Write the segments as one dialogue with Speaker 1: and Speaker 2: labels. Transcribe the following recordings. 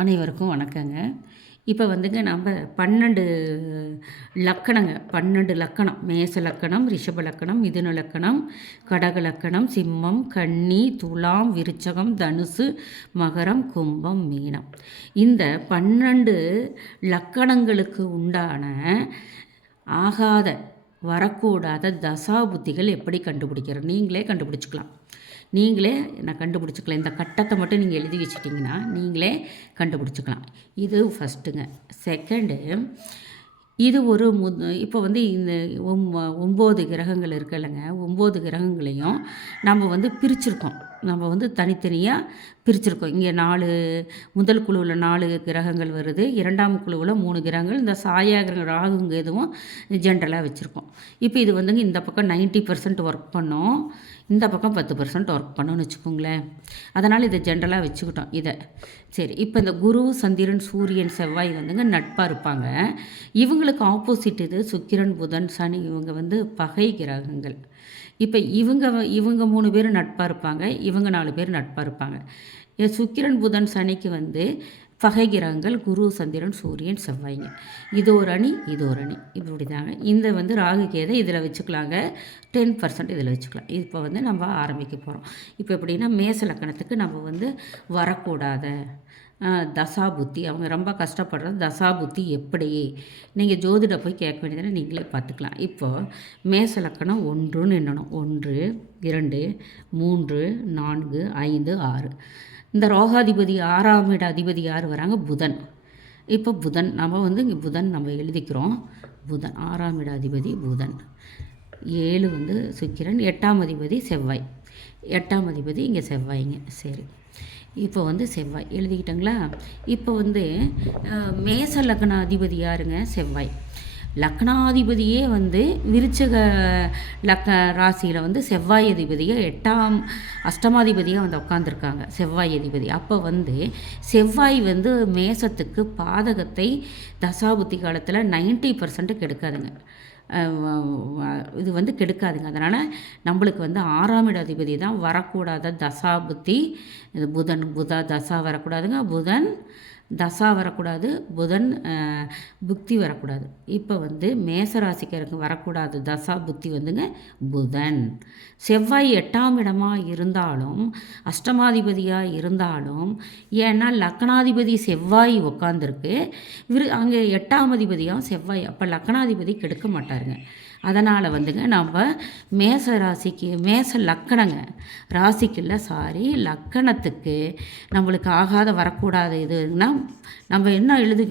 Speaker 1: அனைவருக்கும் வணக்கங்க. இப்போ வந்துங்க நம்ம பன்னெண்டு லக்கணங்க. பன்னெண்டு லக்கணம். மேச லக்கணம் ரிஷப லக்கணம் மிதுன லக்கணம் கடக லக்கணம் சிம்மம் கன்னி துலாம் விருச்சகம் தனுசு மகரம் கும்பம் மீனம். இந்த பன்னெண்டு லக்கணங்களுக்கு உண்டான ஆகாத வரக்கூடாத தசா புத்திகள் எப்படி கண்டுபிடிக்கிறது? நீங்களே கண்டுபிடிச்சிக்கலாம். நீங்களே நான் கண்டுபிடிச்சிக்கலாம் இந்த கட்டத்தை மட்டும் நீங்கள் எழுதி வச்சிட்டிங்கன்னா நீங்களே கண்டுபிடிச்சிக்கலாம். இது ஃபஸ்ட்டுங்க செகண்டு இது ஒரு மு இப்போ வந்து இந்த ஒம் ஒம்பது கிரகங்கள் இருக்குல்லங்க. ஒம்பது கிரகங்களையும் நம்ம வந்து பிரிச்சிருக்கோம். நம்ம வந்து தனித்தனியாக பிரிச்சிருக்கோம். இங்கே நாலு முதல் குழுவில் நாலு கிரகங்கள் வருது. இரண்டாம் குழுவில் மூணு கிரகங்கள். இந்த சாயா ராகுங்க எதுவும் ஜென்ரலாக வச்சுருக்கோம். இப்போ இது வந்துங்க இந்த பக்கம் நைன்ட்டி பர்சன்ட் ஒர்க் பண்ணோம். இந்த பக்கம் பத்து பர்சன்ட் ஒர்க் பண்ணோன்னு வச்சுக்கோங்களேன். அதனால் இதை ஜென்ரலாக வச்சுக்கிட்டோம் இதை. சரி இப்போ இந்த குரு சந்திரன் சூரியன் செவ்வாய் வந்துங்க நட்பாக இருப்பாங்க. இவங்களுக்கு ஆப்போசிட் இது சுக்கிரன் புதன் சனி இவங்க வந்து பகை கிரகங்கள். இப்போ இவங்க இவங்க மூணு பேர் நட்பாக இருப்பாங்க. இவங்க நாலு பேர் நட்பாக இருப்பாங்க. சுக்கிரன் புதன் சனிக்கு வந்து பகை கிரகங்கள் குரு சந்திரன் சூரியன் செவ்வாய்ங்க. இது ஒரு அணி இது ஒரு அணி. இப்படி தாங்க இந்த வந்து ராகு கேதை இதில் வச்சுக்கலாங்க. டென் பர்சன்ட் இதில் வச்சுக்கலாம். இப்போ வந்து நம்ம ஆரம்பிக்க போகிறோம் இப்போ எப்படின்னா மேச லக்கணத்துக்கு நம்ம வந்து வரக்கூடாத. தசாபுத்தி அவங்க ரொம்ப கஷ்டப்படுறது தசாபுத்தி எப்படி? நீங்கள் ஜோதிட போய் கேட்க வேண்டியதுன்னு நீங்களே பார்த்துக்கலாம். இப்போது மேச லக்கணம் ஒன்றுன்னு எண்ணணும் ஒன்று இரண்டு மூன்று நான்கு ஐந்து ஆறு. இந்த ரோகாதிபதி ஆறாம் இட அதிபதி யார் வராங்க? புதன். இப்போ புதன் நம்ம வந்து இங்கே புதன் நம்ம எழுதிக்கிறோம். புதன் ஆறாம் இட அதிபதி புதன். ஏழு வந்து சுக்கிரன் எட்டாம் அதிபதி செவ்வாய். எட்டாம் அதிபதி இங்கே செவ்வாய்ங்க. சரி. இப்போ வந்து செவ்வாய். எழுதிக்கிட்டங்களா? இப்போ வந்து மேச லக்ன அதிபதி யாருங்க? செவ்வாய். லக்னாதிபதியே வந்து விருச்சக லக்க ராசியில் வந்து செவ்வாய் அதிபதியாக எட்டாம் அஷ்டமாதிபதியாக வந்து உட்காந்துருக்காங்க செவ்வாய் அதிபதி. அப்போ வந்து செவ்வாய் வந்து மேசத்துக்கு பாதகத்தை தசாபுத்தி காலத்தில் நைன்ட்டி பர்சன்ட்டுக்கு எடுக்காதுங்க இது வந்து கெடுக்காதுங்க. அதனால் நம்மளுக்கு வந்து ஆறாம் இட அதிபதி தான் வரக்கூடாத தசா புத்தி இது புதன் புதா தசா வரக்கூடாதுங்க. புதன் தசா வரக்கூடாது புதன் புக்தி வரக்கூடாது. இப்போ வந்து மேசராசிக்கருக்கு வரக்கூடாது. தசா புத்தி வந்துங்க புதன். செவ்வாய் எட்டாம் இடமாக இருந்தாலும் அஷ்டமாதிபதியாக இருந்தாலும் ஏன்னா லக்னாதிபதி செவ்வாய் உட்காந்துருக்கு விரு அங்கே எட்டாம் அதிபதியாக செவ்வாய் அப்போ லக்னாதிபதி கெடுக்க மாட்டாருங்க. அதனால் வந்துங்க நம்ம மேச ராசிக்கு மேச லக்கணங்க. ராசிக்கு இல்லை சாரி லக்கணத்துக்கு நம்மளுக்கு ஆகாத வரக்கூடாத இதுன்னா நம்ம என்ன எழுது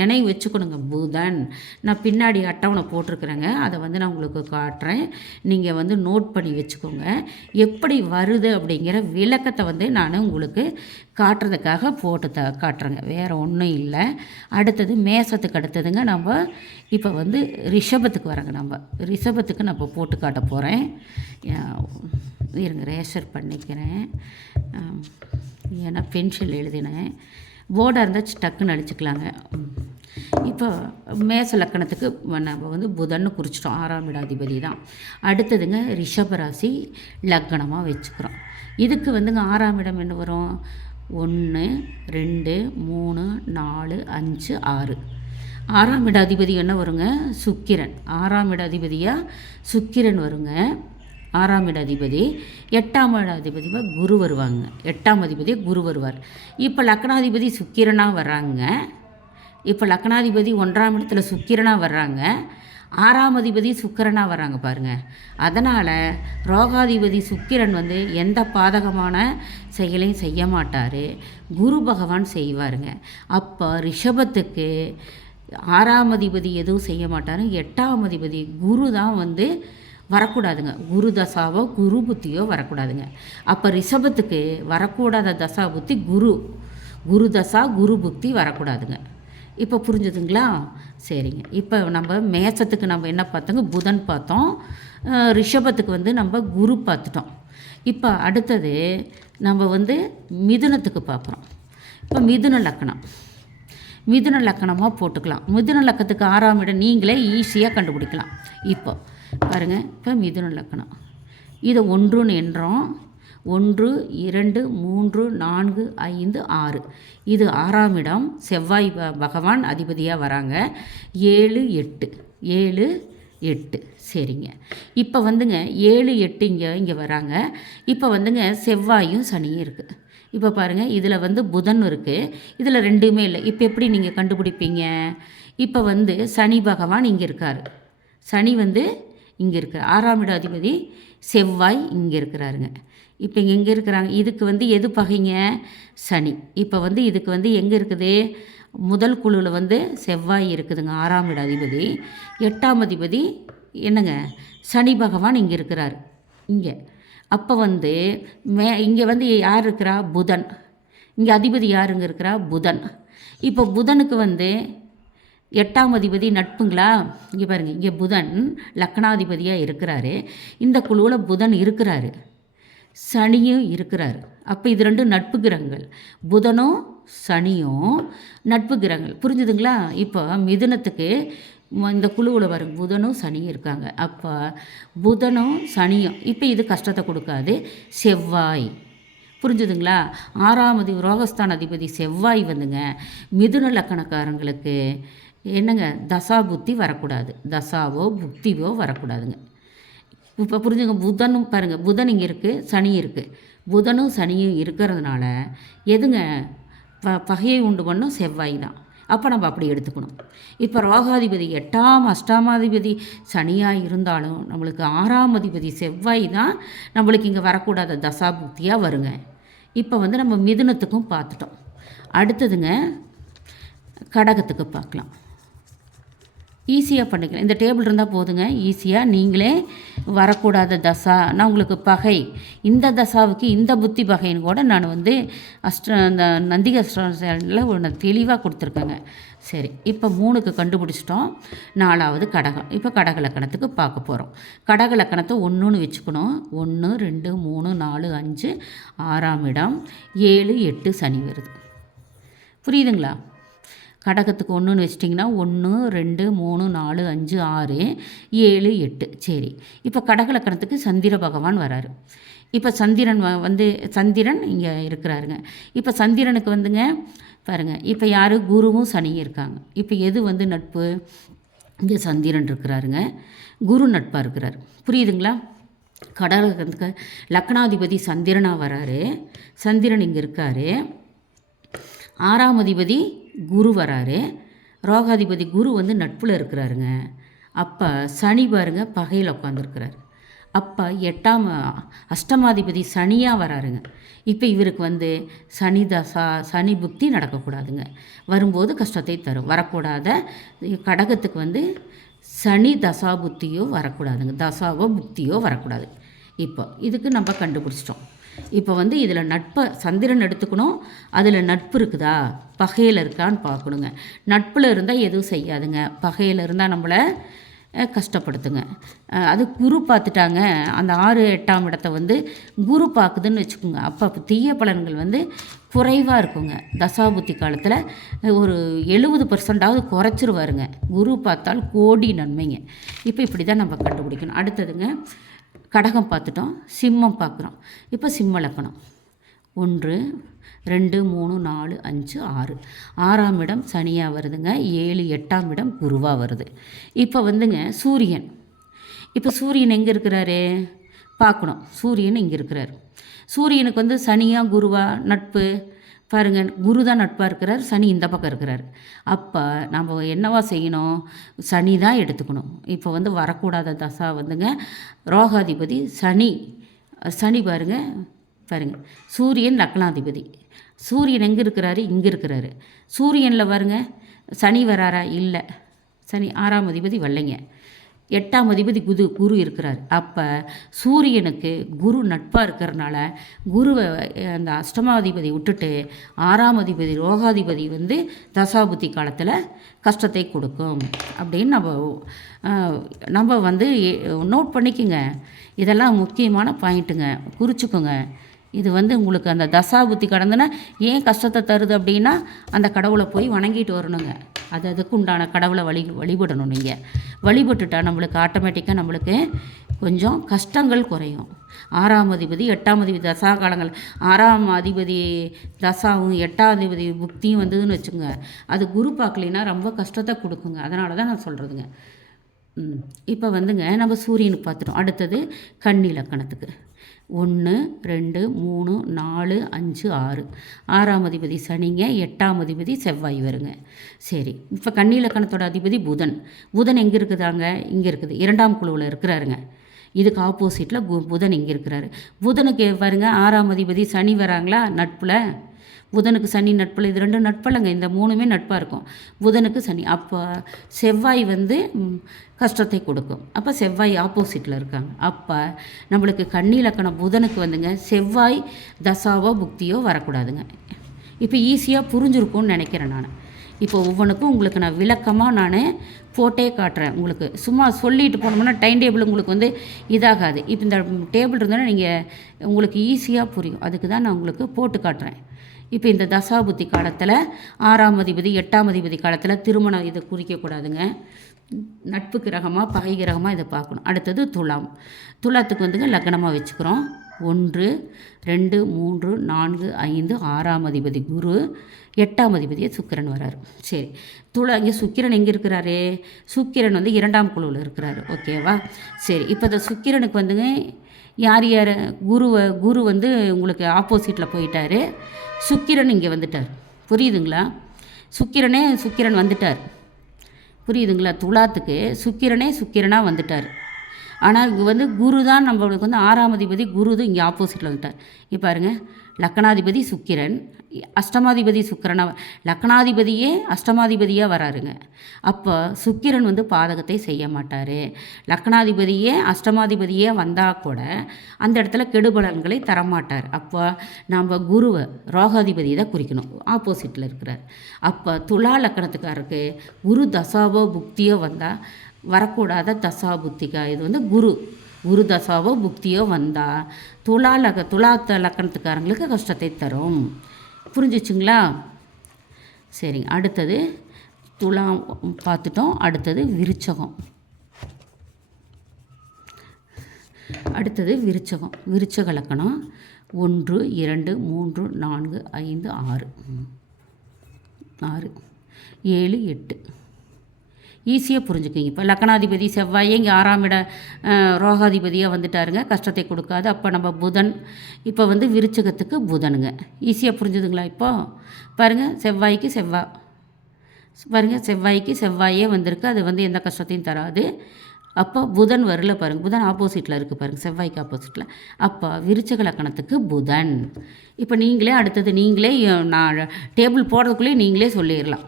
Speaker 1: நினைவு வச்சுக்கணுங்க. புதன். நான் பின்னாடி அட்டவணை போட்டிருக்கிறேங்க. அதை வந்து நான் உங்களுக்கு காட்டுறேன். நீங்கள் வந்து நோட் பண்ணி வச்சுக்கோங்க. எப்படி வருது அப்படிங்கிற விளக்கத்தை வந்து நான் உங்களுக்கு காட்டுறதுக்காக போட்டு த காட்டுறேங்க. வேறு ஒன்றும் இல்லை. அடுத்தது மேசத்துக்கு அடுத்ததுங்க நம்ம இப்போ வந்து ரிஷபத்துக்கு வரங்க நம்ம. ரிஷபத்துக்கு நான் இப்போ போட்டு காட்ட போகிறேன் இருங்க ரேஷர் பண்ணிக்கிறேன். ஏன்னா பென்சில் எழுதினேன். போர்டாக இருந்தால் டக்குன்னு அடிச்சுக்கலாங்க. இப்போ மேச லக்கணத்துக்கு நம்ம வந்து புதன்னு குறிச்சிட்டோம். ஆறாம் இடாதிபதி தான். அடுத்ததுங்க ரிஷபராசி லக்கணமாக வச்சுக்கிறோம். இதுக்கு வந்துங்க ஆறாம் இடம் என்ன வரும்? ஒன்று ரெண்டு மூணு நாலு அஞ்சு ஆறு. ஆறாம் இட அதிபதி என்ன வருங்க? சுக்கிரன். ஆறாம் இட அதிபதியாக சுக்கிரன் வருங்க. ஆறாம் இட அதிபதி எட்டாம் இட அதிபதி குரு வருவாங்க. எட்டாம் அதிபதி குரு வருவார். இப்போ லக்னாதிபதி சுக்கிரனாக வர்றாங்க. இப்போ லக்னாதிபதி ஒன்றாம் இடத்துல சுக்கிரனாக வர்றாங்க. ஆறாம் அதிபதி சுக்கிரனாக வராங்க பாருங்கள் அதனால் ரோகாதிபதி சுக்கிரன் வந்து எந்த பாதகமான செயலையும் செய்ய மாட்டார். குரு பகவான் செய்வாருங்க. அப்போ ரிஷபத்துக்கு ஆறாம் அதிபதி எதுவும் செய்ய மாட்டார். எட்டாம் அதிபதி குரு தான் வந்து வரக்கூடாதுங்க. குரு தசாவோ குரு புத்தியோ வரக்கூடாதுங்க. அப்போ ரிஷபத்துக்கு வரக்கூடாத தசா புத்தி குரு. குரு தசா குரு புத்தி வரக்கூடாதுங்க. இப்போ புரிஞ்சுதுங்களா? சரிங்க. இப்போ நம்ம மேசத்துக்கு நம்ம என்ன பார்த்தோங்க? புதன் பார்த்தோம். ரிஷபத்துக்கு வந்து நம்ம குரு பார்த்துட்டோம். இப்போ அடுத்தது நம்ம வந்து மிதுனத்துக்கு பார்க்குறோம். இப்போ மிதுன லக்கணம். மிதுன லக்கணமாக போட்டுக்கலாம். மிதுன லக்கத்துக்கு ஆறாம் இடம் நீங்களே ஈஸியாக கண்டுபிடிக்கலாம். இப்போ பாருங்கள் இப்போ மிதுன லக்கணம். இதை ஒன்றுன்னு என்றோம். ஒன்று இரண்டு மூன்று நான்கு ஐந்து ஆறு. இது ஆறாம் இடம். செவ்வாய் ப பகவான் அதிபதியாக வராங்க. ஏழு எட்டு. ஏழு எட்டு. சரிங்க. இப்போ வந்துங்க ஏழு எட்டு இங்கே இங்கே வராங்க. இப்போ வந்துங்க செவ்வாயும் சனியும் இருக்குது இப்போ பாருங்கள் இதில் வந்து புதன் இருக்குது இதில் ரெண்டுமே இல்லை. இப்போ எப்படி நீங்கள் கண்டுபிடிப்பீங்க? இப்போ வந்து சனி பகவான் இங்கே இருக்கார். சனி வந்து இங்கே இருக்கிற ஆறாம் இட அதிபதி செவ்வாய் இங்கே இருக்கிறாருங்க. இப்போ இங்கே எங்கே இருக்கிறாங்க? இதுக்கு வந்து எது பகைங்க? சனி. இப்போ வந்து இதுக்கு வந்து எங்கே இருக்குது? முதல் குழுவில் வந்து செவ்வாய் இருக்குதுங்க ஆறாம் இட அதிபதி. எட்டாம் அதிபதி என்னங்க? சனி பகவான் இங்கே இருக்கிறார். இங்கே. அப்போ வந்து மே இங்கே வந்து யார் இருக்கிறா? புதன். இங்கே அதிபதி யாருங்க இருக்கிறா? புதன். இப்போ புதனுக்கு வந்து எட்டாம் அதிபதி நட்புங்களா? இங்கே பாருங்கள் இங்கே புதன் லக்னாதிபதியாக இருக்கிறாரு. இந்த குழுவில் புதன் இருக்கிறாரு. சனியும் இருக்கிறாரு. அப்போ இது ரெண்டும் நட்பு கிரகங்கள். புதனும் சனியும் நட்பு கிரகங்கள். புரிஞ்சுதுங்களா? இப்போ மிதுனத்துக்கு இந்த குழுவில் வரும் புதனும் சனியும் இருக்காங்க. அப்போ புதனும் சனியும் இப்போ இது கஷ்டத்தை கொடுக்காது. செவ்வாய். புரிஞ்சுதுங்களா? ஆறாம் ரோகஸ்தான் அதிபதி செவ்வாய் வந்துங்க. மிதுன லக்கணக்காரங்களுக்கு என்னங்க? தசா புத்தி வரக்கூடாது. தசாவோ புத்திவோ வரக்கூடாதுங்க. இப்போ புரிஞ்சுங்க புதனும் பாருங்கள் புதன் இங்கே இருக்குது சனி இருக்குது புதனும் சனியும் இருக்கிறதுனால எதுங்க? ப பகையை உண்டு பண்ணும் செவ்வாய் தான். அப்போ நம்ம அப்படி எடுத்துக்கணும். இப்போ ரோகாதிபதி எட்டாம் அஷ்டாமாதிபதி சனியாக இருந்தாலும் நம்மளுக்கு ஆறாம் அதிபதி செவ்வாய் தான் நம்மளுக்கு இங்கே வரக்கூடாத தசாபுக்தியாக வருங்க. இப்போ வந்து நம்ம மிதுனத்துக்கும் பார்த்துட்டோம். அடுத்ததுங்க கடகத்துக்கு பார்க்கலாம். ஈஸியாக பண்ணிக்கலாம். இந்த டேபிள் இருந்தால் போதுங்க. ஈஸியாக நீங்களே வரக்கூடாத தசா. நான் உங்களுக்கு பகை. இந்த தசாவுக்கு இந்த புத்தி பகைன்னு கூட நான் வந்து அஷ்ட அந்த நந்திக அஷ்டில் ஒன்று தெளிவாக கொடுத்துருக்கேங்க. சரி இப்போ மூணுக்கு கண்டுபிடிச்சிட்டோம். நாலாவது கடகம். இப்போ கடக லக்கணத்துக்கு பார்க்க போகிறோம் கடக லக்கணத்தை ஒன்றுன்னு வச்சுக்கணும். ஒன்று ரெண்டு மூணு நாலு அஞ்சு ஆறாம் இடம். ஏழு எட்டு சனி வருது. புரியுதுங்களா? கடகத்துக்கு ஒன்றுன்னு வச்சிட்டிங்கன்னா ஒன்று ரெண்டு மூணு நாலு அஞ்சு ஆறு ஏழு எட்டு. சரி. இப்போ கடக லக்கணத்துக்கு சந்திர பகவான் வராரு. இப்போ சந்திரன் வ- வந்து சந்திரன் இங்கே இருக்கிறாருங்க. இப்போ சந்திரனுக்கு வந்துங்க பாருங்கள் இப்போ யார்? குருவும் சனியும் இருக்காங்க. இப்போ எது வந்து நட்பு? இங்கே சந்திரன் இருக்கிறாருங்க. குரு நட்பாக இருக்கிறார். புரியுதுங்களா? கடகத்துக்கு லக்னாதிபதி சந்திரனாக வராரு. சந்திரன் இங்கே இருக்காரு. ஆறாம் அதிபதி குரு வராரு. ரோகாதிபதி குரு வந்து நட்பில் இருக்கிறாருங்க. அப்போ சனி பாருங்க பகையில் உட்காந்துருக்கிறார் அப்போ எட்டாம் அஷ்டமாதிபதி சனியாக வராருங்க. இப்போ இவருக்கு வந்து சனி தசா சனி புக்தி நடக்கக்கூடாதுங்க. வரும்போது கஷ்டத்தை தரும். வரக்கூடாத கடகத்துக்கு வந்து சனி தசா புத்தியோ வரக்கூடாதுங்க. தசாவோ புத்தியோ வரக்கூடாது. இப்போ இதுக்கு நம்ம கண்டுபிடிச்சிட்டோம். இப்போ வந்து இதில் நட்பை சந்திரன் எடுத்துக்கணும் அதில் நட்பு இருக்குதா? பகையில் இருக்கான்னு பார்க்கணுங்க. நட்பில் இருந்தால் எதுவும் செய்யாதுங்க. பகையில் இருந்தால் நம்மளை கஷ்டப்படுத்துங்க. அது குரு பார்த்துட்டாங்க. அந்த ஆறு எட்டாம் இடத்த வந்து குரு பார்க்குதுன்னு வச்சுக்கோங்க. அப்போ அப்போ தீய பலன்கள் வந்து குறைவாக இருக்குங்க. தசாபுத்தி காலத்தில் ஒரு எழுபது பர்சன்டாவது குறைச்சிருவாருங்க. குரு பார்த்தால் கோடி நன்மைங்க. இப்போ இப்படி தான் நம்ம கண்டுபிடிக்கணும். அடுத்ததுங்க கடகம் பார்த்துட்டோம் சிம்மம் பார்க்குறோம். இப்போ சிம்ம லக்கணம். ஒன்று ரெண்டு மூணு நாலு அஞ்சு ஆறு. ஆறாம் இடம் சனியாக வருதுங்க ஏழு எட்டாம் இடம் குருவாக வருது. இப்போ வந்துங்க சூரியன். இப்போ சூரியன் எங்கே இருக்கிறாரு? பார்க்கணும். சூரியன் இங்கே இருக்கிறார். சூரியனுக்கு வந்து சனியாக குருவா நட்பு? பாருங்க குரு தான் நட்பாக இருக்கிறார் சனி இந்த பக்கம் இருக்கிறார். அப்போ நம்ம என்னவா செய்யணும்? சனி தான் எடுத்துக்கணும். இப்போ வந்து வரக்கூடாத தசா வந்துங்க ரோகாதிபதி சனி சனி பாருங்க பாருங்கள் சூரியன் லக்னாதிபதி. சூரியன் எங்கே இருக்கிறாரு? இங்கே இருக்கிறாரு. சூரியனில் பாருங்க சனி வராரா? இல்லை. சனி ஆறாம் அதிபதி வரலைங்க எட்டாம் அதிபதி குரு குரு இருக்கிறார். அப்போ சூரியனுக்கு குரு நட்பாக இருக்கிறனால குருவை அந்த அஷ்டமாதிபதி விட்டுட்டு ஆறாம் அதிபதி ரோகாதிபதி வந்து தசாபுத்தி காலத்தில் கஷ்டத்தை கொடுக்கும். அப்படின்னு நம்ம நம்ம வந்து நோட் பண்ணிக்கோங்க. இதெல்லாம் முக்கியமான பாயிண்ட்டுங்க. குறிச்சுக்கோங்க. இது வந்து உங்களுக்கு அந்த தசாபுத்தி கடந்துனா ஏன் கஷ்டத்தை தருது அப்படின்னா அந்த கடவுளை போய் வணங்கிட்டு வரணுங்க. அது அதுக்கு உண்டான கடவுளை வழி வழிபடணும் நீங்கள் வழிபட்டுட்டா நம்மளுக்கு ஆட்டோமேட்டிக்காக நம்மளுக்கு கொஞ்சம் கஷ்டங்கள் குறையும். ஆறாம் அதிபதி எட்டாம் அதிபதி தசா காலங்கள் ஆறாம் அதிபதி தசாவும் எட்டாம் அதிபதி புக்தியும் வந்ததுன்னு வச்சுங்க அது குரு பார்க்கலைன்னா ரொம்ப கஷ்டத்தை கொடுக்குங்க. அதனால தான் நான் சொல்கிறதுங்க இப்போ வந்துங்க நம்ம சூரியனுக்கு பார்த்துட்டோம். அடுத்தது கண்ணி லக்கணத்துக்கு. ஒன்று ரெண்டு மூணு நாலு அஞ்சு ஆறு. ஆறாம் அதிபதி சனிங்க எட்டாம் அதிபதி செவ்வாய் வருங்க. சரி இப்போ கன்னிலக்கணத்தோட அதிபதி புதன். புதன் எங்கே இருக்குதாங்க? இங்கே இருக்குது. இரண்டாம் குழுவில் இருக்கிறாருங்க. இதுக்கு ஆப்போசிட்டில் பு புதன் இங்கே இருக்கிறாரு. புதனுக்கு பாருங்க ஆறாம் அதிபதி சனி வராங்களா? நட்பில் புதனுக்கு சனி நட்பில் இது ரெண்டும் நட்பலங்க இந்த மூணுமே நட்பாக இருக்கும். புதனுக்கு சனி அப்போ செவ்வாய் வந்து கஷ்டத்தை கொடுக்கும். அப்போ செவ்வாய் ஆப்போசிட்டில் இருக்காங்க. அப்போ நம்மளுக்கு கன்னிலக்கணம் புதனுக்கு வந்துங்க செவ்வாய் தசாவோ புக்தியோ வரக்கூடாதுங்க. இப்போ ஈஸியாக புரிஞ்சிருக்கும்னு நினைக்கிறேன் நான். இப்போ ஒவ்வொன்றுக்கும் உங்களுக்கு நான் விளக்கமாக நான் போட்டே காட்டுறேன். உங்களுக்கு சும்மா சொல்லிட்டு போனோம்னா டைம் டேபிள் உங்களுக்கு வந்து இதாகாது. இப்போ இந்த டேபிள் இருந்தாலும் நீங்கள் உங்களுக்கு ஈஸியாக புரியும். அதுக்கு தான் நான் உங்களுக்கு போட்டு காட்டுறேன். இப்போ இந்த தசாபுத்தி காலத்தில் ஆறாம் அதிபதி எட்டாம் அதிபதி காலத்தில் திருமணம் இதை குறிக்கக்கூடாதுங்க. நட்பு கிரகமாக பகை கிரகமாக இதை பார்க்கணும். அடுத்தது துலாம். துலாத்துக்கு வந்துங்க லக்னமாக வச்சுக்கிறோம். ஒன்று ரெண்டு மூன்று நான்கு ஐந்து ஆறாம் அதிபதி குரு. எட்டாம் அதிபதியை சுக்கிரன் வரார். சரி. துள இங்கே சுக்கிரன் எங்கே இருக்கிறாரு? சுக்கிரன் வந்து இரண்டாம் குழுவில் இருக்கிறாரு. ஓகேவா சரி. இப்போ இந்த சுக்கிரனுக்கு வந்துங்க யார் யார்? குருவை குரு வந்து உங்களுக்கு ஆப்போசிட்டில் போயிட்டாரு. சுக்கிரன் இங்கே வந்துட்டார். புரியுதுங்களா? சுக்கிரனே சுக்கிரன் வந்துட்டார். புரியுதுங்களா? துலாத்துக்கு சுக்கிரனே சுக்கிரனாக வந்துட்டார். ஆனால் இங்கே வந்து குரு தான் நம்மளுக்கு வந்து ஆறாம் அதிபதி குரு தான் இங்கே ஆப்போசிட்டில் வந்துட்டார். இப்போ பாருங்க லக்கணாதிபதி சுக்கிரன் அஷ்டமாதிபதி சுக்கிரனாக லக்னாதிபதியே அஷ்டமாதிபதியாக வராருங்க. அப்போ சுக்கிரன் வந்து பாதகத்தை செய்ய மாட்டார். லக்கணாதிபதியே அஷ்டமாதிபதியே வந்தால் கூட அந்த இடத்துல கெடுபலன்களை தரமாட்டார். அப்போ நாம் குருவை ரோகாதிபதியை தான் குறிக்கணும். ஆப்போசிட்டில் இருக்கிறார். அப்போ துலா லக்கணத்துக்காருக்கு குரு தசாவோ புக்தியோ வந்தால் வரக்கூடாத தசா புத்திகா. இது வந்து குரு. குரு தசாவோ புக்தியோ வந்தால் துலா லக துலாத்த லக்கணத்துக்காரங்களுக்கு கஷ்டத்தை தரும். புரிஞ்சிச்சுங்களா? சரிங்க. அடுத்தது துலா பார்த்துட்டோம். அடுத்தது விருச்சகம். அடுத்தது விருச்சகம். விருச்சக லக்கணம் ஒன்று இரண்டு மூன்று நான்கு ஐந்து ஆறு. ஆறு. ஏழு எட்டு. ஈஸியாக புரிஞ்சுக்கிங்க இப்போ லக்னாதிபதி செவ்வாயே இங்கே ஆறாம் இட ரோகாதிபதியாக வந்துட்டாருங்க. கஷ்டத்தை கொடுக்காது. அப்போ நம்ம புதன் இப்போ வந்து விருச்சகத்துக்கு புதனுங்க. ஈஸியாக புரிஞ்சுதுங்களா இப்போ? பாருங்கள் செவ்வாய்க்கு செவ்வாய் பாருங்கள் செவ்வாய்க்கு செவ்வாயே வந்திருக்கு. அது வந்து எந்த கஷ்டத்தையும் தராது. அப்போ புதன் வரல பாருங்கள் புதன் ஆப்போசிட்டில் இருக்குது பாருங்கள் செவ்வாய்க்கு ஆப்போசிட்டில் அப்போ விருச்சக லக்கணத்துக்கு புதன். இப்போ நீங்களே அடுத்தது நீங்களே நான் டேபிள் போடுறதுக்குள்ளேயே நீங்களே சொல்லிடலாம்.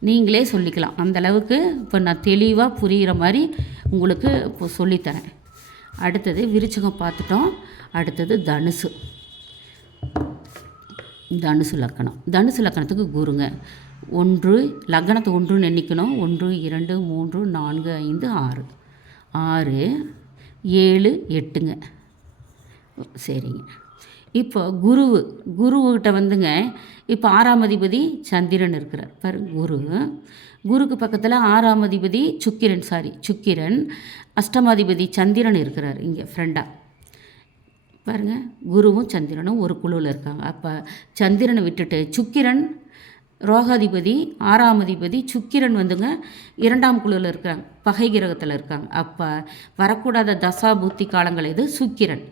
Speaker 1: நீங்களே சொல்லிக்கலாம். அந்த அளவுக்கு இப்போ நான் தெளிவாக புரிகிற மாதிரி உங்களுக்கு இப்போ சொல்லித்தரேன். அடுத்தது விருச்சகம் பார்த்துட்டோம். அடுத்தது தனுசு. தனுசு லக்கணம். தனுசு லக்கணத்துக்கு குருங்க ஒன்று லக்கணத்தை ஒன்றுன்னு எண்ணிக்கணும். ஒன்று இரண்டு மூன்று நான்கு ஐந்து ஆறு. ஆறு ஏழு எட்டுங்க. சரிங்க. இப்போ குருவு குருவுகிட்ட வந்துங்க இப்போ ஆறாம் அதிபதி சந்திரன் இருக்கிறார். பாரு குரு. குருக்கு பக்கத்தில் ஆறாம் அதிபதி சுக்கிரன் சாரி சுக்கிரன். அஷ்டமாதிபதி சந்திரன் இருக்கிறார் இங்கே ஃப்ரெண்டாக பாருங்க குருவும் சந்திரனும் ஒரு குழுவில் இருக்காங்க. அப்போ சந்திரனை விட்டுட்டு சுக்கிரன் ரோகாதிபதி ஆறாம் அதிபதி சுக்கிரன் வந்துங்க இரண்டாம் குழுவில் இருக்கிறாங்க. பகை கிரகத்தில் இருக்காங்க. அப்போ வரக்கூடாத தசா புத்தி காலங்கள் எது? சுக்கிரன்.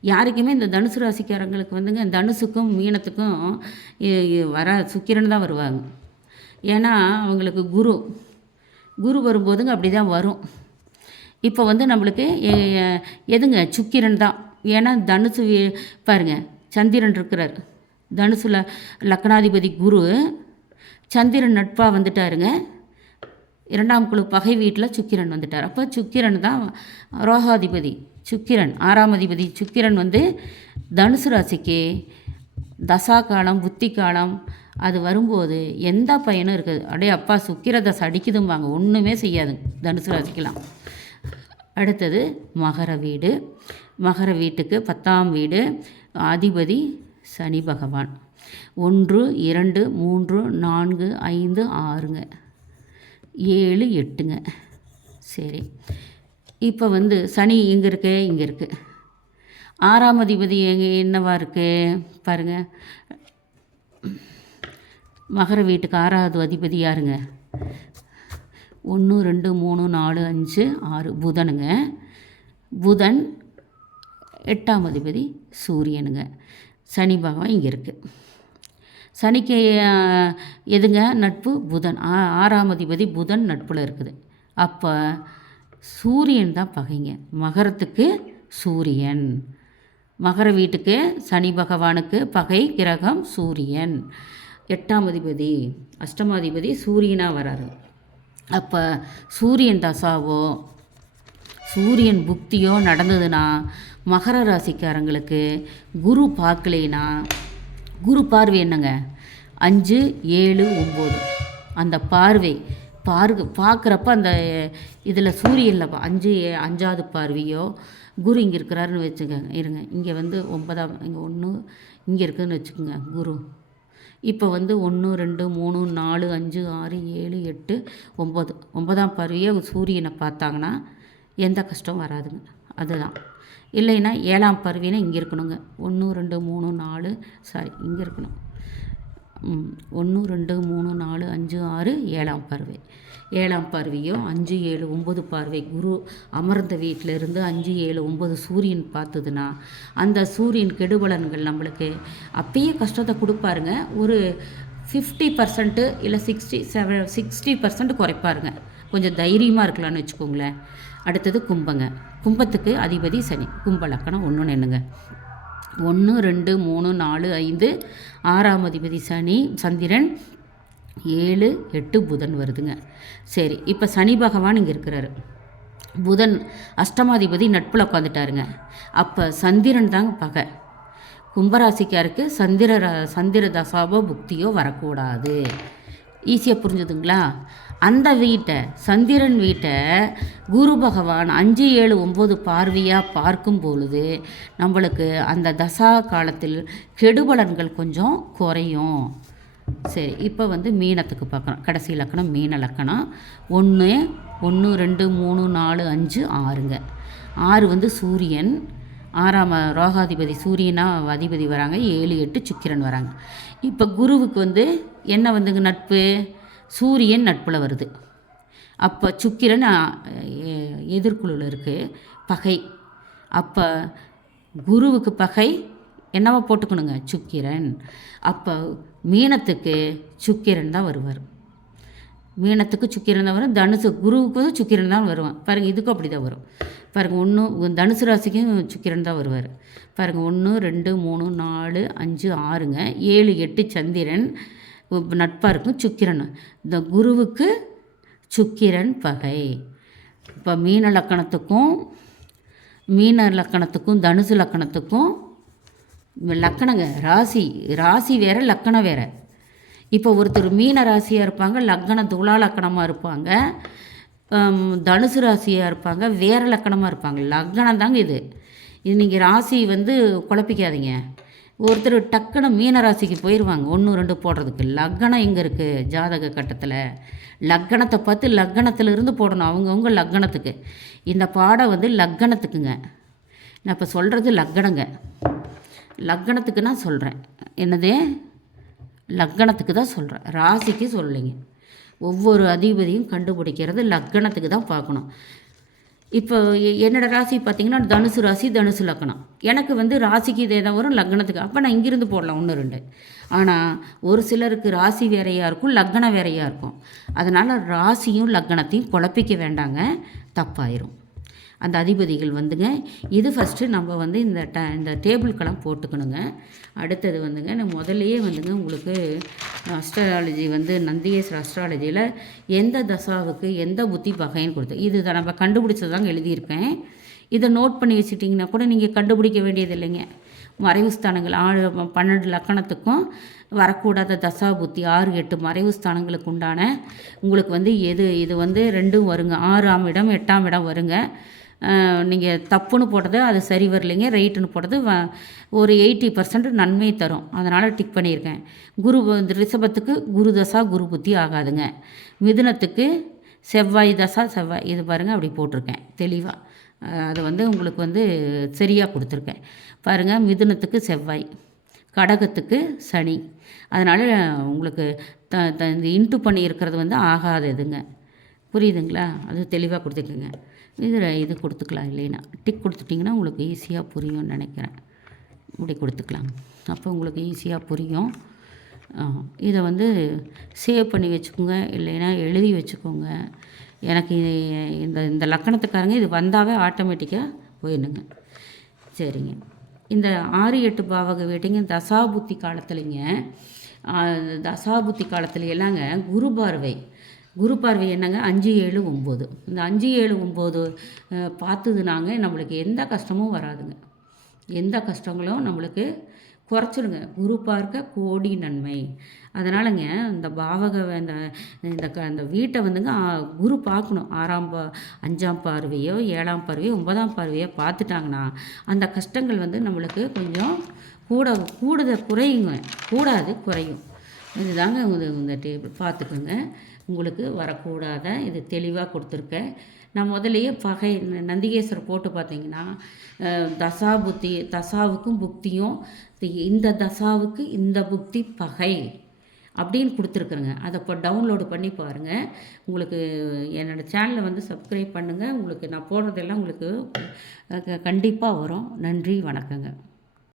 Speaker 1: யாருக்குமே இந்த தனுசு ராசிக்காரங்களுக்கு வந்துங்க தனுசுக்கும் மீனத்துக்கும் வர சுக்கிரன் தான் வருவாங்க. ஏன்னா அவங்களுக்கு குரு. குரு வரும்போதுங்க அப்படி தான் வரும். இப்போ வந்து நம்மளுக்கு எ- எதுங்க? சுக்கிரன் தான். ஏன்னா தனுசு வி- பாருங்க சந்திரன் இருக்கிறார். தனுசுல லக்னாதிபதி குரு. சந்திரன் நட்பாக வந்துட்டாருங்க. இரண்டாம் குழு பகை வீட்டில் சுக்கிரன் வந்துட்டார். அப்போ சுக்கிரன் தான் ரோகாதிபதி சுக்கிரன் ஆறாம் அதிபதி. சுக்கிரன் வந்து தனுசு ராசிக்கு தசா காலம் புத்தி காலம் அது வரும்போது எந்த பயனும் இருக்காது. அப்படியே அப்பா சுக்கிர தசை அடிக்குதும்பாங்க. ஒன்றுமே செய்யாது தனுசு ராசிக்கலாம் அடுத்தது மகர வீடு. மகர வீட்டுக்கு பத்தாம் வீடு. அதிபதி சனி பகவான். ஒன்று இரண்டு மூன்று நான்கு ஐந்து ஆறுங்க. ஏழு எட்டுங்க. சரி. இப்போ வந்து சனி இங்கே இருக்கு இங்கே இருக்குது ஆறாம் அதிபதி எங்கே என்னவா இருக்குது பாருங்கள் மகர வீட்டுக்கு ஆறாவது அதிபதி யாருங்க? ஒன்று ரெண்டு மூணு நாலு அஞ்சு ஆறு புதனுங்க. புதன் எட்டாம் அதிபதி சூரியனுங்க. சனி பகவான் இங்கே இருக்குது சனிக்கு எதுங்க? நட்பு புதன். ஆ- ஆறாம் அதிபதி புதன் நட்பில் இருக்குது. அப்போ சூரியன் தான் பகைங்க. மகரத்துக்கு சூரியன். மகர வீட்டுக்கு சனி பகவானுக்கு பகை கிரகம் சூரியன். எட்டாம் அதிபதி அஷ்டமாதிபதி சூரியனாக வராரு. அப்போ சூரியன் தசாவோ சூரியன் புக்தியோ நடந்ததுன்னா மகர ராசிக்காரங்களுக்கு குரு பார்க்கலைன்னா குரு பார்வை என்னங்க? அஞ்சு ஏழு ஒம்பது. அந்த பார்வை பார்க்க பார்க்குறப்ப அந்த இதில் சூரியனில் அஞ்சு அஞ்சாவது பார்வையோ குரு இங்கே இருக்கிறாருன்னு வச்சுக்கோங்க. இருங்க. இங்கே வந்து ஒன்பதாம் இங்கே ஒன்று இங்கே இருக்குதுன்னு வச்சுக்கோங்க குரு. இப்போ வந்து ஒன்று ரெண்டு மூணு நாலு அஞ்சு ஆறு ஏழு எட்டு ஒம்பது. ஒன்பதாம் பார்வையே சூரியனை பார்த்தாங்கன்னா எந்த கஷ்டம் வராதுங்க. அதுதான். இல்லைன்னா ஏழாம் பருவினா இங்கே இருக்கணுங்க. ஒன்று ரெண்டு மூணு நாலு சாரி இங்கே இருக்கணும். ஒன்று ரெண்டு மூணு நாலு அஞ்சு ஆறு ஏழாம் பார்வை. ஏழாம் பார்வையோ அஞ்சு ஏழு ஒம்பது பார்வை குரு அமர்ந்த வீட்டில் இருந்து அஞ்சு ஏழு ஒம்பது சூரியன் பார்த்ததுன்னா அந்த சூரியன் கெடுபலன்கள் நம்மளுக்கு அப்பயே கஷ்டத்தை கொடுப்பாருங்க. ஒரு ஃபிஃப்டி பர்சன்ட்டு இல்லை சிக்ஸ்டி செவன் சிக்ஸ்டி பர்சன்ட் குறைப்பாருங்க. கொஞ்சம் தைரியமாக இருக்கலாம்னு வச்சுக்கோங்களேன். அடுத்தது கும்பங்க. கும்பத்துக்கு அதிபதி சனி. கும்ப லக்கணம் ஒன்று என்னங்க ஒன்று ரெண்டு மூணு நாலு ஐந்து. ஆறாம் அதிபதி சனி சந்திரன். ஏழு எட்டு புதன் வருதுங்க. சரி இப்போ சனி பகவான் இங்கே இருக்கிறாரு. புதன் அஷ்டமாதிபதி நட்பில் உட்காந்துட்டாருங்க அப்போ சந்திரன் தாங்க பகை. கும்பராசிக்காருக்கு சந்திர ர- சந்திர தசாவோ புக்தியோ வரக்கூடாது. ஈஸியாக புரிஞ்சுதுங்களா? அந்த வீட்டை சந்திரன் வீட்டை குரு பகவான் அஞ்சு ஏழு ஒம்பது பார்வையாக பார்க்கும் பொழுது நம்மளுக்கு அந்த தசா காலத்தில் கெடுபலன்கள் கொஞ்சம் குறையும். சரி இப்போ வந்து மீனத்துக்கு பார்க்குறோம் கடைசி லக்கணம் மீன லக்கணம். ஒன்று ஒன்று ரெண்டு மூணு நாலு அஞ்சு ஆறுங்க. ஆறு வந்து சூரியன் ஆறாம் ரோகாதிபதி சூரியனா அதிபதி வராங்க ஏழு எட்டு சுக்கிரன் வராங்க. இப்போ குருவுக்கு வந்து என்ன வந்துங்க நட்பு? சூரியன் நட்பில் வருது. அப்போ சுக்கிரன் எதிர்குழுவில் எ- இருக்குது பகை. அப்போ குருவுக்கு பகை என்னவா போட்டுக்கணுங்க? சுக்கிரன். அப்போ மீனத்துக்கு சுக்கிரன் தான் வருவார். மீனத்துக்கு சுக்கிரன் தான் வரும் தனுசு குருவுக்கு வந்து சுக்கிரன் தான் வருவான். பாருங்கள் இதுக்கும் அப்படி தான் வரும். பாருங்கள் ஒன்று தனுசு ராசிக்கும் சுக்கிரன் தான் வருவார். பாருங்கள் ஒன்று ரெண்டு மூணு நாலு அஞ்சு ஆறுங்க. ஏழு எட்டு சந்திரன் நட்பாக இருக்கும் சுக்கிரன். இந்த குருவுக்கு சுக்கிரன் பகை. இப்போ மீன லக்கணத்துக்கும் மீன லக்கணத்துக்கும் தனுசு லக்கணத்துக்கும் லக்கணங்க ராசி ராசி வேறு லக்கணம் வேறு. இப்போ ஒருத்தர் மீன ராசியாக இருப்பாங்க லக்கணம் துலா லக்கணமாக இருப்பாங்க. தனுசு ராசியாக இருப்பாங்க வேற லக்கணமாக இருப்பாங்க. லக்கணம் தாங்க இது. இது நீங்கள் ராசி வந்து குழப்பிக்காதீங்க. ஒருத்தர் டக்குன்னு மீன ராசிக்கு போயிடுவாங்க ஒன்று ரெண்டு போடுறதுக்கு. லக்கணம் எங்கே இருக்குது ஜாதக கட்டத்தில். லக்கணத்தை பார்த்து லக்கணத்துல இருந்து போடணும் அவங்கவுங்க லக்கணத்துக்கு. இந்த பாடம் வந்து லக்கணத்துக்குங்க. நான் இப்போ சொல்கிறது லக்கணங்க. லக்கணத்துக்கு நான் சொல்கிறேன் என்னது? லக்கணத்துக்கு தான் சொல்கிறேன் ராசிக்கு சொல்லலைங்க ஒவ்வொரு அதிபதியும் கண்டுபிடிக்கிறது லக்கணத்துக்கு தான் பார்க்கணும். இப்போ எ- என்னோட ராசி பார்த்தீங்கன்னா தனுசு ராசி தனுசு லக்கணம். எனக்கு வந்து ராசிக்கு இதே தான் வரும் லக்னத்துக்கு அப்போ நான் இங்கிருந்து போடலாம் ஒன்று ரெண்டு. ஆனால் ஒரு சிலருக்கு ராசி வேறையாக இருக்கும் லக்னம் வேறையாக இருக்கும். அதனால் ராசியும் லக்னத்தையும் குழப்பிக்க வேண்டாங்க தப்பாயிரும். அந்த அதிபதிகள் வந்துங்க. இது ஃபஸ்ட்டு நம்ம வந்து இந்த ட இந்த டேபிள்கெல்லாம் போட்டுக்கணுங்க. அடுத்தது வந்துங்க நான் முதல்லையே வந்துங்க உங்களுக்கு அஸ்ட்ராலஜி வந்து நந்தியேஸ்வர அஸ்ட்ராலஜியில் எந்த தசாவுக்கு எந்த புத்தி பகைன்னு கொடுத்து இது நம்ம நம்ம கண்டுபிடிச்சதாங்க எழுதியிருக்கேன் இதை நோட் பண்ணி வச்சுட்டிங்கன்னா கூட நீங்கள் கண்டுபிடிக்க வேண்டியது இல்லைங்க. மறைவு ஸ்தானங்கள் ஆறு பன்னெண்டு லக்கணத்துக்கும் வரக்கூடாத தசா புத்தி ஆறு எட்டு மறைவு ஸ்தானங்களுக்கு உண்டான உங்களுக்கு வந்து எது இது வந்து ரெண்டும் வருங்க. ஆறாம் இடம் எட்டாம் இடம் வருங்க. நீங்கள் தப்புன்னு போட்டது அது சரி வரலைங்க ரைட்டுன்னு போட்டது ஒரு எயிட்டி பர்சன்ட் நன்மை தரும். அதனால் டிக் பண்ணியிருக்கேன். குரு வந்து ரிஷபத்துக்கு குரு தசா குரு புத்தி ஆகாதுங்க. மிதுனத்துக்கு செவ்வாய் தசா செவ்வாய் இது பாருங்கள் அப்படி போட்டிருக்கேன் தெளிவாக அதை வந்து உங்களுக்கு வந்து சரியாக கொடுத்துருக்கேன். பாருங்கள் மிதுனத்துக்கு செவ்வாய் கடகத்துக்கு சனி. அதனால் உங்களுக்கு த த இந்த இன்ட்டு பண்ணி இருக்கிறது வந்து ஆகாததுங்க புரியுதுங்களா? அது தெளிவாக கொடுத்துக்குங்க. இதில் இது கொடுத்துக்கலாம் இல்லைன்னா. டிக் கொடுத்துட்டிங்கன்னா உங்களுக்கு ஈஸியாக புரியும்னு நினைக்கிறேன். இப்படி கொடுத்துக்கலாம். அப்போ உங்களுக்கு ஈஸியாக புரியும். ஆ, இதை வந்து சேவ் பண்ணி வச்சுக்கோங்க. இல்லைன்னா எழுதி வச்சுக்கோங்க. எனக்கு இந்த இந்த லக்கணத்துக்காரங்க இது வந்தாவே ஆட்டோமேட்டிக்காக போயிடுங்க. சரிங்க. இந்த ஆறு எட்டு பாவக வீட்டிங்க தசாபுத்தி காலத்துலைங்க தசாபுத்தி காலத்துல எல்லாங்க குரு பார்வை. குரு பார்வை என்னங்க? அஞ்சு ஏழு ஒம்பது. இந்த அஞ்சு ஏழு ஒம்பது பார்த்ததுனாங்க நம்மளுக்கு எந்த கஷ்டமும் வராதுங்க. எந்த கஷ்டங்களும் நம்மளுக்கு குறைச்சிருங்க. குரு பார்க்க கோடி நன்மை. அதனாலங்க இந்த பாவக இந்த இந்த க வீட்டை வந்துங்க குரு பார்க்கணும். ஆறாம் பா அஞ்சாம் பார்வையோ ஏழாம் பார்வையோ ஒன்பதாம் பார்வையோ பார்த்துட்டாங்கன்னா அந்த கஷ்டங்கள் வந்து நம்மளுக்கு கொஞ்சம் கூட கூடுத குறையுங்க. கூடாது குறையும். இதுதாங்க இந்த டேபிள். பார்த்துக்கோங்க. உங்களுக்கு வரக்கூடாத? இது தெளிவாக கொடுத்துருக்கேன். நான் முதலையே பகை நந்திகேஸ்வரர் போட்டு பார்த்தீங்கன்னா தசா புத்தி தசாவுக்கும் புக்தியும் தி- இந்த தசாவுக்கு இந்த புக்தி பகை அப்படின்னு கொடுத்துருக்குறேங்க. அதை இப்போ டவுன்லோடு பண்ணி பாருங்கள் உங்களுக்கு என்னோடய சேனலை வந்து சப்ஸ்கிரைப் பண்ணுங்கள் உங்களுக்கு நான் போடுறதெல்லாம் உங்களுக்கு கண்டிப்பாக வரும். நன்றி வணக்கங்க.